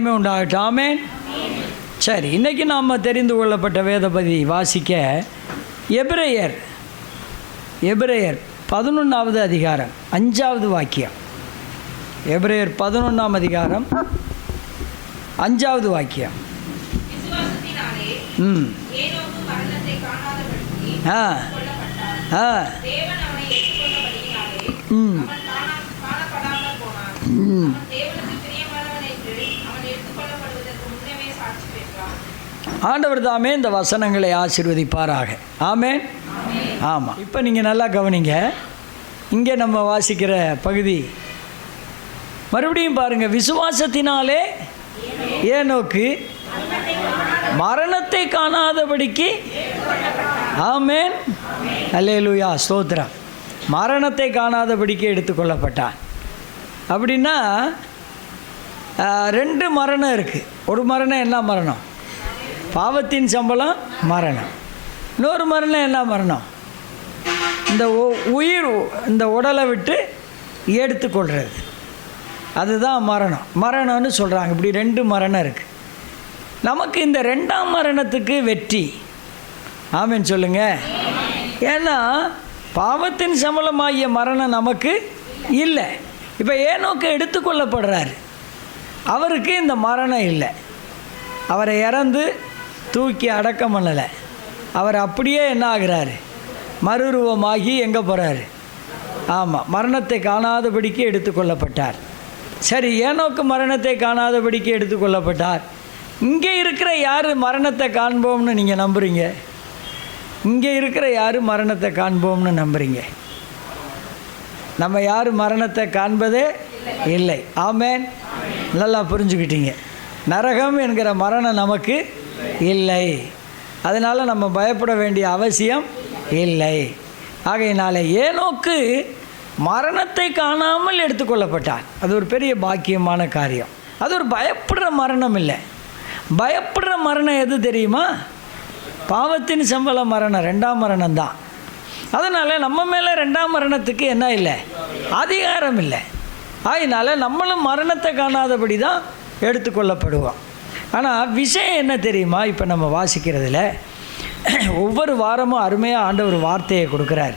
மகிமை உண்டாகட்டும். ஆமென். சரி இன்னைக்கு நாம் தெரிந்து கொள்ளப்பட்ட வேதபதி வாசிக்க எபிரேயர். எபிரேயர் பதினொன்றாவது அதிகாரம் அஞ்சாவது வாக்கியம். எபிரேயர் பதினொன்றாம் அதிகாரம் அஞ்சாவது வாக்கியம். ம். ஆ. ஆ. ம் அவன் காணா- காணப்படாமல் போனான் ம் அவன் தேவனுக்கு பிரியமானவன் என்று அவன் எடுத்துக்கொள்ளப்படுவதற்கு முன்னமே சாட்சி பெற்றான் ஆண்டவர் தாமே இந்த வசனங்களை ஆசீர்வதிப்பாராக. ஆமேன்? ஆமாம் இப்போ நீங்கள் நல்லா கவனிங்க. இங்கே நம்ம வாசிக்கிற பகுதி. மறுபடியும் பாருங்கள் விசுவாசத்தினாலே ஏனோக்கு மரணத்தை காணாதபடிக்கு ஆமேன். அல்லேலூயா ஸ்தோத்ரா மரணத்தை காணாதபடிக்கு எடுத்துக்கொள்ளப்பட்டான் அப்படின்னா ரெண்டு மரணம் இருக்குது ஒரு மரணம் என்ன மரணம்? பாவத்தின் சம்பளம் மரணம். இன்னொரு மரணம் என்ன மரணம்? இந்த உ- உயிர் இந்த உடலை விட்டு எடுத்துக்கொள்கிறது அதுதான் மரணம். மரணம்னு சொல்கிறாங்க இப்படி ரெண்டு மரணம் இருக்குது நமக்கு இந்த ரெண்டாம் மரணத்துக்கு வெற்றி. ஆமென் சொல்லுங்க. ஏன்னா பாவத்தின் சம்பளமாகிய மரணம் நமக்கு இல்லை. இப்போ ஏனோக்கு எடுத்துக்கொள்ளப்படுறாரு அவருக்கு இந்த மரணம் இல்லை. அவரை இறந்து தூக்கி அடக்கம் பண்ணலை. அவர் அப்படியே என்ன ஆகிறாரு? மறுருவமாகி எங்கே போகிறாரு ஆமாம் மரணத்தை காணாதபடிக்கு எடுத்துக்கொள்ளப்பட்டார் சரி ஏனோக்கு மரணத்தை காணாதபடிக்கு எடுத்துக்கொள்ளப்பட்டார் இங்கே இருக்கிற யார் மரணத்தை காண்போம்னு நீங்கள் நம்புகிறீங்க இங்கே இருக்கிற யார் மரணத்தை காண்போம்னு நம்புறீங்க? நம்ம யார் மரணத்தை காண்பதே இல்லை. ஆமேன். நல்லா புரிஞ்சுக்கிட்டீங்க. நரகம் என்கிற மரணம் நமக்கு இல்லை. அதனால் நம்ம பயப்பட வேண்டிய அவசியம் இல்லை. ஆகையினால ஏனோக்கு மரணத்தை காணாமல் எடுத்துக்கொள்ளப்பட்டார் அது ஒரு பெரிய பாக்கியமான காரியம். அது ஒரு பயப்படுற மரணம் இல்லை. பயப்படுற மரணம் எது தெரியுமா? பாவத்தின் சம்பள மரணம் ரெண்டாம் மரணம் தான். அதனால் நம்ம மேலே ரெண்டாம் மரணத்துக்கு என்ன இல்லை? அதிகாரம் இல்லை. அதனால் நம்மளும் மரணத்தை காணாதபடி தான் எடுத்துக்கொள்ளப்படுவோம் ஆனால் விஷயம் என்ன தெரியுமா? இப்போ நம்ம வாசிக்கிறதுல ஒவ்வொரு வாரமும் அருமையாக ஆண்டவர் வார்த்தையை கொடுக்குறார்.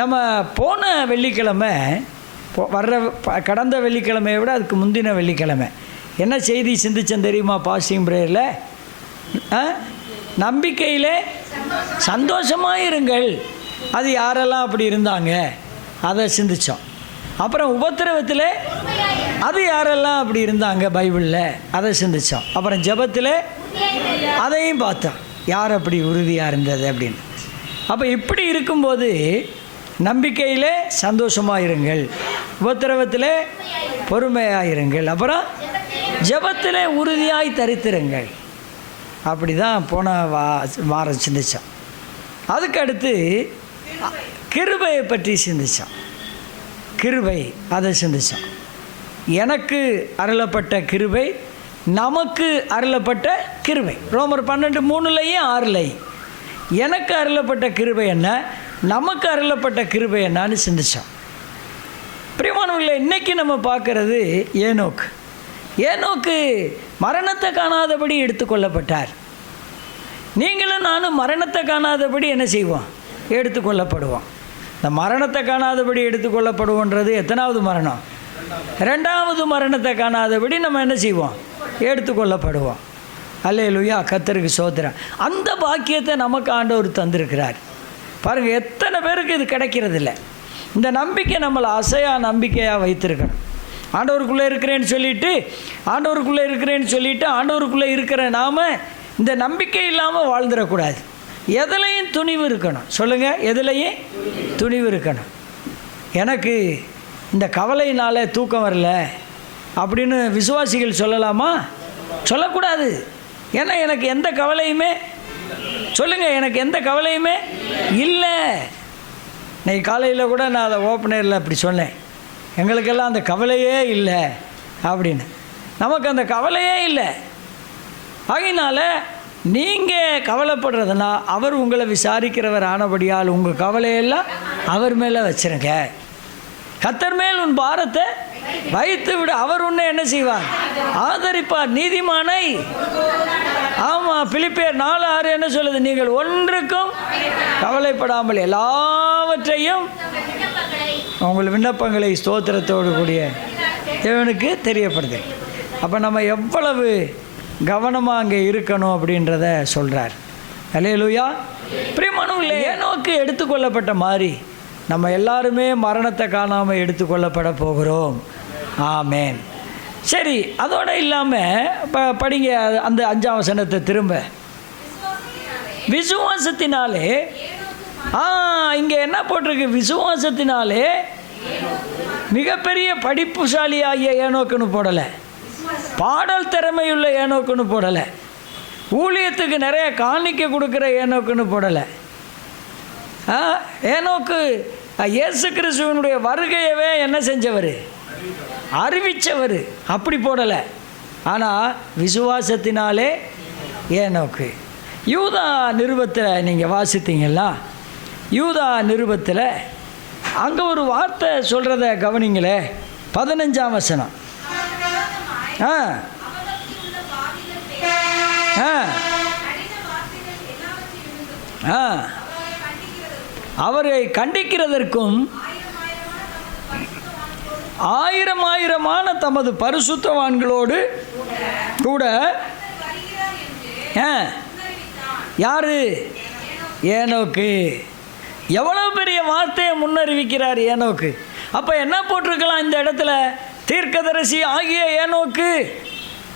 நம்ம போன வெள்ளிக்கிழமை வர்ற கடந்த வெள்ளிக்கிழமையை விட அதுக்கு முந்தின வெள்ளிக்கிழமை. என்ன செய்தி சிந்திச்சேன் தெரியுமா பாசிங் பிரேயரில்? நம்பிக்கையில் சந்தோஷமாக இருங்கள். அது யாரெல்லாம் அப்படி இருந்தாங்க? அதை சிந்திச்சோம். அப்புறம் உபத்திரவத்தில் அது யாரெல்லாம் அப்படி இருந்தாங்க பைபிளில்? அதை சிந்திச்சோம். அப்புறம் ஜெபத்தில் அதையும் பார்த்தோம். யார் அப்படி உறுதியாக இருந்தது அப்படின்னு. அப்போ இப்படி இருக்கும்போது நம்பிக்கையில் சந்தோஷமாக இருங்கள். உபத்திரவத்தில் பொறுமையாக இருங்கள். அப்புறம் ஜபத்தில் உறுதியாய் தரித்திருங்கள். அப்படி தான் போன வா வாரம் சிந்திச்சோம். அதுக்கடுத்து கிருபையை பற்றி சிந்திச்சோம். கிருபை அதை சிந்திச்சோம் எனக்கு அருளப்பட்ட கிருபை நமக்கு அருளப்பட்ட கிருபை. ரோமர் பன்னெண்டு மூணுலையும் ஆறுலையும் எனக்கு அருளப்பட்ட கிருபை என்ன? நமக்கு அருளப்பட்ட கிருபை என்னன்னு சிந்திச்சோம். பிரியமானவர்களை இன்றைக்கி நம்ம பார்க்குறது ஏனோக்கு. ஏனோக்கு மரணத்தை காணாதபடி எடுத்துக்கொள்ளப்பட்டார். நீங்களும் நானும் மரணத்தை காணாதபடி என்ன செய்வோம்? எடுத்துக்கொள்ளப்படுவோம். இந்த மரணத்தை காணாதபடி எடுத்துக்கொள்ளப்படுவோன்றது எத்தனாவது மரணம்? ரெண்டாவது மரணத்தை காணாதபடி நம்ம என்ன செய்வோம்? எடுத்துக்கொள்ளப்படுவோம். அல்லையிலுயா கத்தருக்கு சோதரன் அந்த பாக்கியத்தை நமக்கு ஆண்டவர் தந்திருக்கிறார். பாருங்கள் எத்தனை பேருக்கு இது கிடைக்கிறதில்ல. இந்த நம்பிக்கை நம்மளை அசையா நம்பிக்கையாக வைத்திருக்கணும். ஆண்டவருக்குள்ளே இருக்கிறேன்னு சொல்லிட்டு ஆண்டவருக்குள்ளே இருக்கிறேன்னு சொல்லிட்டு ஆண்டவருக்குள்ளே இருக்கிற நாம இந்த நம்பிக்கை இல்லாமல் வாழ்ந்துடக்கூடாது. எதுலையும் துணிவு இருக்கணும். சொல்லுங்கள் எதுலையும் துணிவு இருக்கணும். எனக்கு இந்த கவலையினால் தூக்கம் வரல அப்படின்னு விசுவாசிகள் சொல்லலாமா? சொல்லக்கூடாது. ஏன்னா எனக்கு எந்த கவலையுமே சொல்லுங்கள் எனக்கு எந்த கவலையுமே இல்லை. இன்னைக்கு காலையில் கூட நான் அதை ஓப்பனரில் அப்படி சொன்னேன். எங்களுக்கெல்லாம் அந்த கவலையே இல்லை அப்படின்னு. நமக்கு அந்த கவலையே இல்லை. ஆகினால நீங்கள் கவலைப்படுறதுனா அவர் உங்களை விசாரிக்கிறவர் ஆனபடியால் உங்கள் கவலையெல்லாம் அவர் மேலே வச்சிருங்க. கத்தர் மேல் உன் பாரத்தை வைத்து விட அவர் உன்னை என்ன செய்வார்? ஆதரிப்பார். நீதிமானை. ஆமாம் பிலிப்பேர் நாலு ஆறு என்ன சொல்லுது? நீங்கள் ஒன்றுக்கும் கவலைப்படாமல் எல்லாவற்றையும் உங்கள் விண்ணப்பங்களை ஸ்தோத்திரத்தோடு கூடிய தேவனுக்கு தெரியப்படுது. அப்போ நம்ம எவ்வளவு கவனமாக அங்கே இருக்கணும் அப்படின்றத சொல்கிறார் அலையலுயா பிரியமானவர்களே. ஏனோக்கு எடுத்துக்கொள்ளப்பட்ட மாதிரி நம்ம எல்லாருமே மரணத்தை காணாமல் எடுத்துக்கொள்ளப்பட போகிறோம். ஆமேன். சரி அதோட இல்லாமல் இப்போ படிங்க அந்த அஞ்சாம் வசனத்தை திரும்ப. விசுவாசத்தினாலே ஆ இங்கே என்ன போட்டிருக்கு? விசுவாசத்தினாலே மிகப்பெரிய படிப்புசாலியாகிய ஏனோக்குன்னு போடலை. பாடல் திறமையுள்ள ஏனோக்குன்னு போடலை. ஊழியத்துக்கு நிறைய காணிக்க கொடுக்குற ஏனோக்குன்னு போடலை. ஆ ஏனோக்கு இயேசு கிறிஸ்துவனுடைய வருகையவே என்ன செஞ்சவர்? அறிவிச்சவர். அப்படி போடலை. ஆனால் விசுவாசத்தினாலே ஏனோக்கு. யூதா நிருபத்தில் நீங்கள் வாசித்தீங்களா? யூதா நிருபத்தில் அங்கே ஒரு வார்த்தை சொல்கிறத கவனிங்களே. பதினஞ்சாம் வசனம். ஆ. ஆ. ஆ. அவரை கண்டிக்கிறதற்கும் ஆயிரம் ஆயிரமான தமது பரிசுத்தவான்களோடு கூட ஆ. யாரு? ஏனோக்கு. எவ்வளோ பெரிய வார்த்தையை முன்னறிவிக்கிறார் ஏனோக்கு. அப்போ என்ன போட்டிருக்கலாம் இந்த இடத்துல? தீர்க்கதரிசி ஆகிய ஏனோக்கு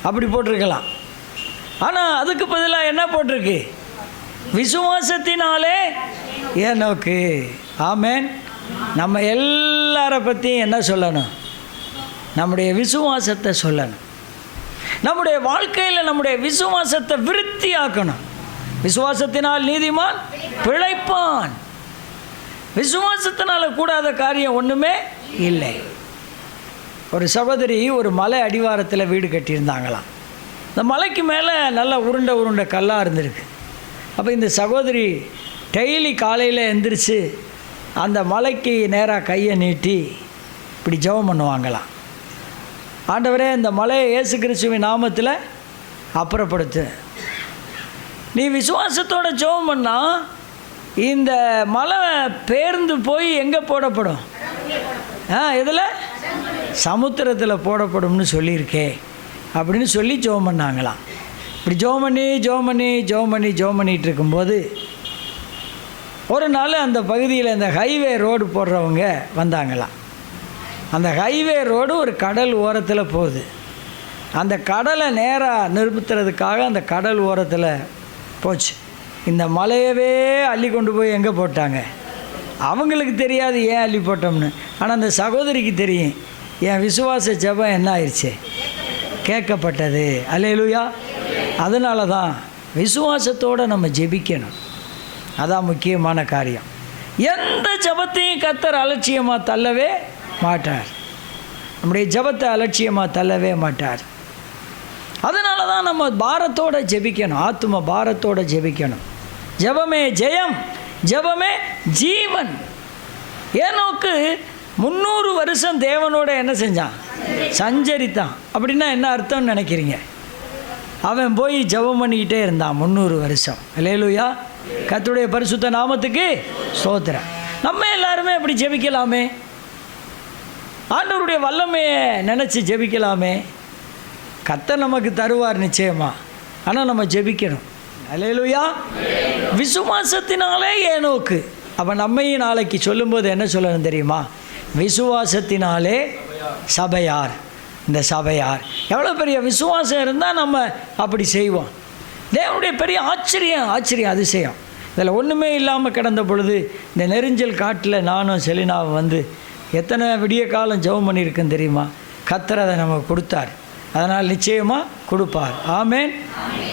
அப்படி போட்டிருக்கலாம். ஆனால் அதுக்கு பதிலாக என்ன போட்டிருக்கு? விசுவாசத்தினாலே ஏனோக்கு. ஆமேன். நம்ம எல்லார பற்றியும் என்ன சொல்லணும்? நம்முடைய விசுவாசத்தை சொல்லணும். நம்முடைய வாழ்க்கையில் நம்முடைய விசுவாசத்தை விருத்தியாக்கணும். விசுவாசத்தினால் நீதிமான் பிழைப்பான். விசுவாசத்தினால் கூடாத காரியம் ஒன்றுமே இல்லை. ஒரு சகோதரி ஒரு மலை அடிவாரத்தில் வீடு கட்டியிருந்தாங்களாம். இந்த மலைக்கு மேலே நல்ல உருண்டை உருண்டை கல்லாக இருந்திருக்கு. அப்போ இந்த சகோதரி டெய்லி காலையில் எந்திரிச்சு அந்த மலைக்கு நேராக கையை நீட்டி இப்படி ஜெபம் பண்ணுவாங்களாம். ஆண்டவரே இந்த மலையை இயேசு கிறிஸ்துவின் நாமத்தில் அப்புறப்படுத்து. நீ விசுவாசத்தோட ஜெபம் பண்ணால் இந்த மலை பேர்ந்து போய் எங்கே போடப்படும்? ஆ இதில் சமுத்திரத்தில் போடப்படும்னு சொல்லியிருக்கே. அப்படின்னு சொல்லி ஜோம் பண்ணாங்களாம். இப்படி ஜோம் பண்ணி ஜோம் பண்ணி ஜோம் பண்ணி ஜோம் பண்ணிகிட்டு இருக்கும்போது ஒரு நாள் அந்த பகுதியில் இந்த ஹைவே ரோடு போடுறவங்க வந்தாங்களாம். அந்த ஹைவே ரோடு ஒரு கடல் ஓரத்தில் போகுது. அந்த கடலை நேராக நிறுத்துறதுக்காக அந்த கடல் ஓரத்தில் போச்சு. இந்த மலையவே அள்ளி கொண்டு போய் எங்கே போட்டாங்க? அவங்களுக்கு தெரியாது ஏன் அள்ளி போட்டோம்னு. ஆனால் அந்த சகோதரிக்கு தெரியும். என் விசுவாச ஜெபம் என்ன ஆயிடுச்சு கேட்கப்பட்டது. அல்லேலூயா. அதனால தான் விசுவாசத்தோடு நம்ம ஜெபிக்கணும். அதான் முக்கியமான காரியம். எந்த ஜபத்தையும் கத்தர் அலட்சியமாக தள்ளவே மாட்டார். நம்முடைய ஜபத்தை அலட்சியமாக தள்ளவே மாட்டார். அதனால தான் நம்ம பாரத்தோட ஜெபிக்கணும். ஆத்தும பாரத்தோட ஜெபிக்கணும். ஜெபமே ஜெயம் ஜெபமே ஜீவன். ஏனோக்கு முந்நூறு வருஷம் தேவனோட என்ன செஞ்சான்? சஞ்சரித்தான். அப்படின்னா என்ன அர்த்தம்னு நினைக்கிறீங்க? அவன் போய் ஜெபம் பண்ணிக்கிட்டே இருந்தான் முந்நூறு வருஷம். இல்லையிலுயா கத்துடைய பரிசுத்த நாமத்துக்கு சோத்திரம் நம்ம எல்லாருமே அப்படி ஜெபிக்கலாமே? ஆண்டவருடைய வல்லமையை நினச்சி ஜெபிக்கலாமே? கத்தை நமக்கு தருவார் நிச்சயமா. ஆனால் நம்ம ஜெபிக்கணும். அலையலுயா விசுவாசத்தினாலே ஏனோக்கு. அப்போ நம்மையும் நாளைக்கு சொல்லும்போது என்ன சொல்லணும் தெரியுமா? விசுவாசத்தினாலே சபையார். இந்த சபையார். எவ்வளோ பெரிய விசுவாசம் இருந்தால் நம்ம அப்படி செய்வோம். தேவனுடைய பெரிய ஆச்சரியம் ஆச்சரியம் அதிசயம். இதில் ஒன்றுமே இல்லாமல் கிடந்த பொழுது இந்த நெரிஞ்சல் காட்டில் நானும் செலினாவும் வந்து எத்தனை விடிய காலம் ஜெபம் பண்ணியிருக்குன்னு தெரியுமா? கத்தர் அதை நமக்கு கொடுத்தார். அதனால் நிச்சயமாக கொடுப்பார். ஆமேன்.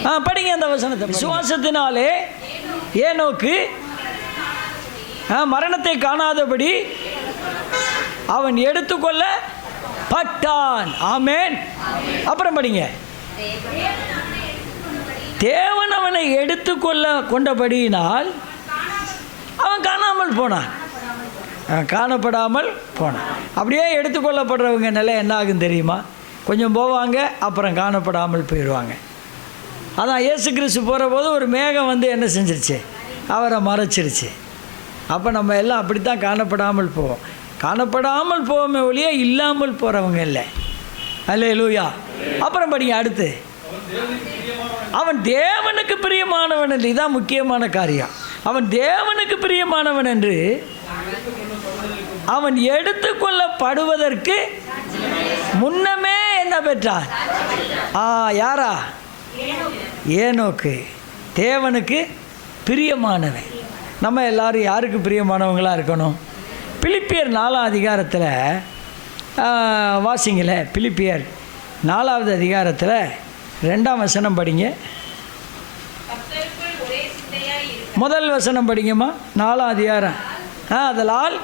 ஆ படிங்க அந்த வசனத்தை. விசுவாசத்தினாலே ஏனோக்கு மரணத்தை காணாதபடி அவன் எடுத்துக்கொள்ள பட்டான். ஆமேன். அப்புறம் படிங்க. தேவன் அவனை எடுத்துக்கொள்ள கொண்டபடியினால் அவன் காணாமல் போனான். காணப்படாமல் போனான். அப்படியே எடுத்துக்கொள்ளப்படுறவங்க நிலை என்ன ஆகும் தெரியுமா? கொஞ்சம் போவாங்க அப்புறம் காணப்படாமல் போயிடுவாங்க. அதான் இயேசு கிறிஸ்து போகிற போது ஒரு மேகம் வந்து என்ன செஞ்சிருச்சு? அவரை மறைச்சிருச்சு. அப்போ நம்ம எல்லாம் அப்படித்தான் காணப்படாமல் போவோம். காணப்படாமல் போவோமே ஒழிய இல்லாமல் போகிறவங்க இல்லை. அல்ல லூயா அப்புறம் படிங்க அடுத்து. அவன் தேவனுக்கு பிரியமானவன் என்று இதான் முக்கியமான காரியம். அவன் தேவனுக்கு பிரியமானவன் என்று அவன் எடுத்துக்கொள்ளப்படுவதற்கு என்ன ஆ யாரா? ஏனோக்கு. தேவனுக்கு பிரியமானவன். நம்ம எல்லாரும் யாருக்கு பிரியமானவங்களாக இருக்கணும்? பிலிப்பியர் நாலாம் அதிகாரத்தில் வாசிங்களே பிலிப்பியர் நாலாவது அதிகாரத்தில் ரெண்டாம் வசனம் படிங்க. முதல் வசனம் படிங்கம்மா. நாலாம் அதிகாரம். ஆ அதனால்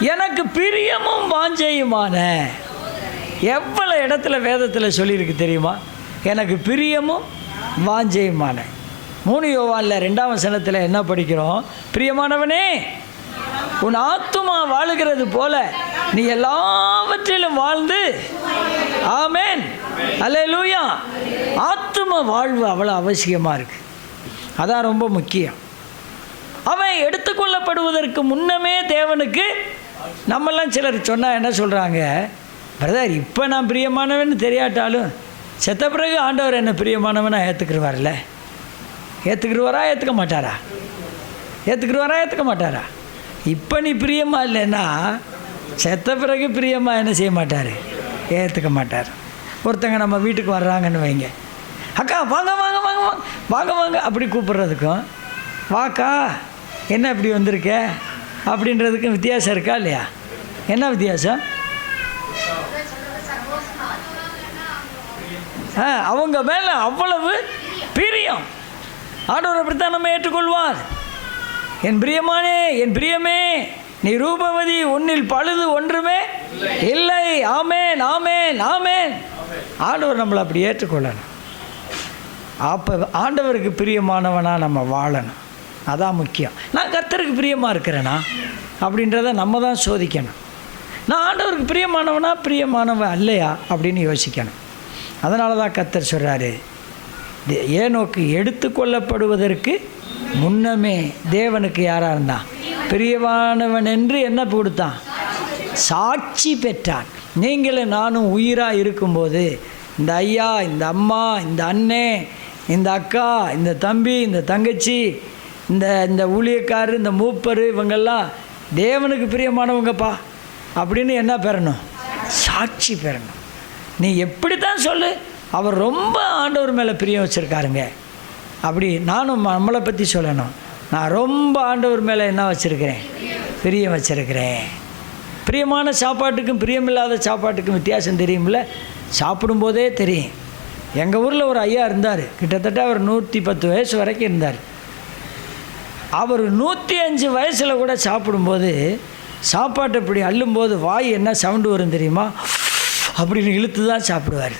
எனக்கு பிரியமும் வாஞ்சையுமான. எவ்வளோ இடத்துல வேதத்தில் சொல்லியிருக்கு தெரியுமா? எனக்கு பிரியமும் வாஞ்சையுமான. மூணு யோவானில் ரெண்டாம் வசனத்தில் என்ன படிக்கிறோம்? பிரியமானவனே உன் ஆத்துமா வாழுகிறது போல நீ எல்லாவற்றிலும் வாழ்ந்து. ஆமேன். அல்லேலூயா. ஆத்தும வாழ்வு அவ்வளோ அவசியமாக இருக்குது அதான் ரொம்ப முக்கியம். அவன் எடுத்துக்கொள்ளப்படுவதற்கு முன்னமே தேவனுக்கு நம்மெல்லாம் சிலர் சொன்னால் என்ன சொல்கிறாங்க பிரதர் இப்போ நான் பிரியமானவன்னு தெரியாட்டாலும் செத்த பிறகு ஆண்டவர் என்னை பிரியமானவனாக ஏற்றுக்கிடுவார்ல ஏற்றுக்கிடுவாரா ஏற்றுக்க மாட்டாரா? ஏற்றுக்கிடுவாரா ஏற்றுக்க மாட்டாரா? இப்போ நீ பிரியமா இல்லைன்னா செத்த பிறகு பிரியமா என்ன செய்ய மாட்டார்? ஏற்றுக்க மாட்டார். ஒருத்தங்க நம்ம வீட்டுக்கு வர்றாங்கன்னு வைங்க. அக்கா வாங்க வாங்க வாங்க வாங்க வாங்க வாங்க அப்படி கூப்பிட்றதுக்கும் வாக்கா என்ன இப்படி வந்திருக்க? அப்படின்றதுக்கும் வித்தியாசம் இருக்கா இல்லையா? என்ன வித்தியாசம்? அவங்க மேலே அவ்வளவு பிரியம். ஆண்டவர் அப்படித்தான் நம்ம ஏற்றுக்கொள்வார். என் பிரியமானே என் பிரியமே நீ ரூபவதி உன்னில் பழுது ஒன்றுமே இல்லை. ஆமேன் ஆமேன் ஆமேன். ஆண்டவர் நம்மளை அப்படி ஏற்றுக்கொள்ளணும். அப்போ ஆண்டவருக்கு பிரியமானவனாக நம்ம வாழணும். அதான் முக்கியம். நான் கர்த்தருக்கு பிரியமாக இருக்கிறேனா? அப்படின்றத நம்ம தான் சோதிக்கணும். நான் ஆண்டவருக்கு பிரியமானவனா பிரியமானவன் இல்லையா அப்படின்னு யோசிக்கணும். அதனால தான் கத்தர் சொல்கிறாரு தே- எடுத்து எடுத்துக்கொள்ளப்படுவதற்கு முன்னமே தேவனுக்கு யாராக இருந்தான் பிரியமானவன் என்று என்ன கொடுத்தான்? சாட்சி பெற்றான். நீங்களும் நானும் உயிராக இருக்கும்போது இந்த ஐயா இந்த அம்மா இந்த அண்ணே இந்த அக்கா இந்த தம்பி இந்த தங்கச்சி இந்த இந்த ஊழியக்காரர் இந்த மூப்பர் இவங்கெல்லாம் தேவனுக்கு பிரியமானவங்கப்பா. அப்படின்னு என்ன பெறணும்? சாட்சி பெறணும். நீ எப்படி தான் சொல்லு. அவர் ரொம்ப ஆண்டவர் மேலே பிரியம் வச்சுருக்காருங்க. அப்படி நானும் நம்மளை பற்றி சொல்லணும். நான் ரொம்ப ஆண்டவர் மேலே என்ன வச்சுருக்கிறேன்? பிரியம் வச்சுருக்கிறேன். பிரியமான சாப்பாட்டுக்கும் பிரியமில்லாத சாப்பாட்டுக்கும் வித்தியாசம் தெரியும்ல? சாப்பிடும்போதே தெரியும். எங்கள் ஊரில் ஒரு ஐயா இருந்தார். கிட்டத்தட்ட அவர் நூற்றி பத்து வயசு வரைக்கும் இருந்தார். அவர் நூற்றி அஞ்சு வயசில் கூட சாப்பிடும்போது சாப்பாட்டை இப்படி அள்ளும்போது வாய் என்ன சவுண்டு வரும் தெரியுமா? அப்படின்னு இழுத்து தான் சாப்பிடுவார்.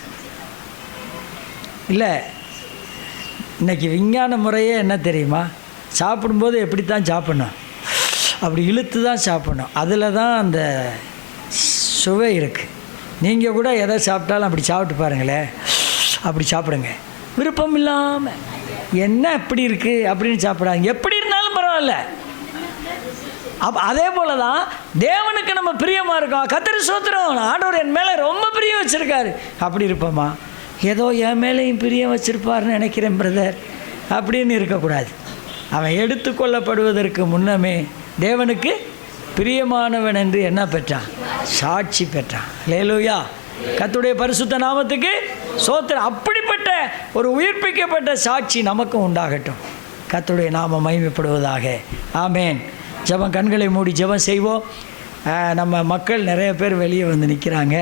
இல்லை இன்னைக்கு விஞ்ஞான முறையே என்ன தெரியுமா? சாப்பிடும்போது எப்படி தான் சாப்பிடணும்? அப்படி இழுத்து தான் சாப்பிடணும். அதில் தான் அந்த சுவை இருக்குது நீங்கள் கூட எதை சாப்பிட்டாலும் அப்படி சாப்பிட்டு பாருங்களேன் அப்படி சாப்பிடுங்க. விருப்பம் இல்லாமல் என்ன இப்படி இருக்குது அப்படின்னு சாப்பிடாங்க எப்படி இருந்தாலும் பரவாயில்ல. அப்போ அதே போல தான் தேவனுக்கு நம்ம பிரியமாக இருக்கோம். கத்திரி சோத்திரம் ஆண்டவர் என் மேலே ரொம்ப பிரியம் வச்சுருக்காரு. அப்படி இருப்போமா? ஏதோ என் மேலேயும் பிரியம் வச்சுருப்பாருன்னு நினைக்கிறேன் பிரதர். அப்படின்னு இருக்கக்கூடாது. அவன் எடுத்துக்கொள்ளப்படுவதற்கு முன்னமே தேவனுக்கு பிரியமானவன் என்று என்ன பெற்றான்? சாட்சி பெற்றான். லேலூயா கத்துடைய பரிசுத்த நாமத்துக்கு சோத்திர அப்படிப்பட்ட ஒரு உயிர்ப்பிக்கப்பட்ட சாட்சி நமக்கும் உண்டாகட்டும். கத்துடைய நாம மகிமைப்படுவதாக. ஆமேன். ஜெபம் கண்களை மூடி ஜெபம் செய்வோம். நம்ம மக்கள் நிறைய பேர் வெளியே வந்து நிற்கிறாங்க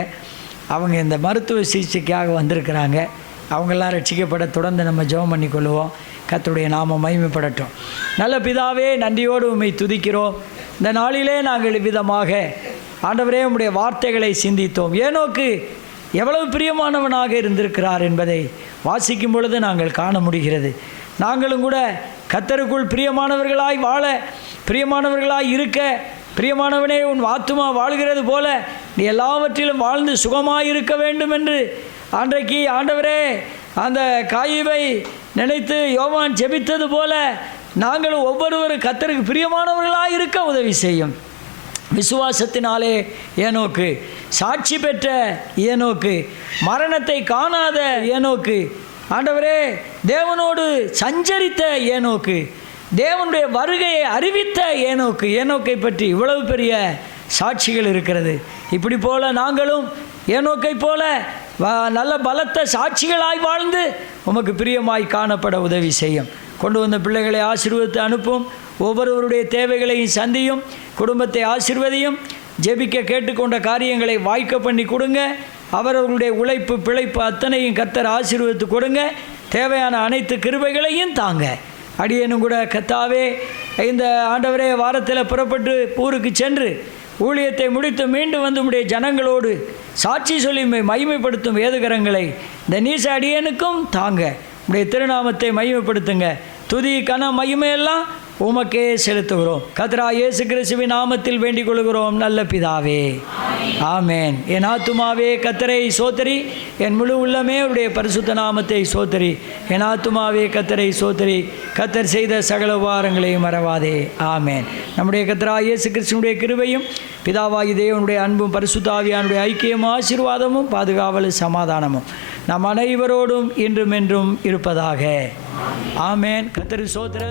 அவங்க இந்த மருத்துவ சிகிச்சைக்காக வந்திருக்கிறாங்க. அவங்கெல்லாம் ரட்சிக்கப்பட தொடர்ந்து நம்ம ஜெபம் பண்ணி கொள்ளுவோம் கத்துடைய நாம மகிமைப்படட்டும். நல்ல பிதாவே நன்றியோடு உண்மை துதிக்கிறோம். இந்த நாளிலே நாங்கள் விதமாக ஆண்டவரே உம்முடைய வார்த்தைகளை சிந்தித்தோம். ஏனோக்கு எவ்வளவு பிரியமானவனாக இருந்திருக்கிறார் என்பதை வாசிக்கும் பொழுது நாங்கள் காண முடிகிறது. நாங்களும் கூட கத்தருக்குள் பிரியமானவர்களாய் வாழ பிரியமானவர்களாக இருக்க பிரியமானவனே உன் ஆத்துமா வாழ்கிறது போல நீ எல்லாவற்றிலும் வாழ்ந்து சுகமாக இருக்க வேண்டும் என்று அன்றைக்கு ஆண்டவரே அந்த காயிவை நினைத்து யோவான் ஜெபித்தது போல நாங்களும் ஒவ்வொருவரும் கத்தருக்கு பிரியமானவர்களாக இருக்க உதவி செய்யும். விசுவாசத்தினாலே ஏனோக்கு சாட்சி பெற்ற ஏனோக்கு மரணத்தை காணாத ஏனோக்கு ஆண்டவரே தேவனோடு சஞ்சரித்த ஏனோக்கு தேவனுடைய வருகையை அறிவித்த ஏனோக்கு ஏனோக்கை பற்றி இவ்வளவு பெரிய சாட்சிகள் இருக்கிறது. இப்படி போல நாங்களும் ஏனோக்கை போல வ- நல்ல பலத்த சாட்சிகளாய் வாழ்ந்து உமக்கு பிரியமாய் காணப்பட உதவி செய்யும். கொண்டு வந்த பிள்ளைகளை ஆசீர்வதித்து அனுப்பும். ஒவ்வொருவருடைய தேவைகளையும் சந்தியும். குடும்பத்தை ஆசிர்வதியும். ஜெபிக்க கேட்டுக்கொண்ட காரியங்களை வாய்க்க பண்ணி கொடுங்க. அவரவர்களுடைய உழைப்பு பிழைப்பு அத்தனையும் கத்தர் ஆசீர்வதித்து கொடுங்க. தேவையான அனைத்து கிருபைகளையும் தாங்க. அடியனும் கூட கத்தாவே இந்த ஆண்டவரே வாரத்தில் புறப்பட்டு ஊருக்கு சென்று ஊழியத்தை முடித்து மீண்டும் வந்து உடைய ஜனங்களோடு சாட்சி சொல்லி மகிமைப்படுத்தும் வேதுகரங்களை இந்த நீச அடியனுக்கும் தாங்க. உடைய திருநாமத்தை மகிமைப்படுத்துங்க. துதி கன மகிமையெல்லாம் உமக்கே செலுத்துகிறோம். கத்ரா இயேசு கிறிஸ்துவின் நாமத்தில் வேண்டிக் கொள்கிறோம் நல்ல பிதாவே. ஆமேன். என் ஆத்துமாவே கத்தரை சோத்தரி என் முழு உள்ளமே உடைய பரிசுத்த நாமத்தை சோத்தரி என் ஆத்துமாவே கத்தரை சோத்தரி கத்தர் செய்த சகல உபாரங்களையும் மறவாதே. ஆமேன். நம்முடைய கத்ரா இயேசு கிறிஸ்துவனுடைய கிருபையும் பிதாவாகி தேவனுடைய அன்பும் பரிசுத்தாவியானுடைய ஐக்கியமும் ஆசீர்வாதமும் பாதுகாவல் சமாதானமும் நம் அனைவரோடும் இன்றும் என்றும் இருப்பதாக. ஆமேன். கத்தரி சோத்திர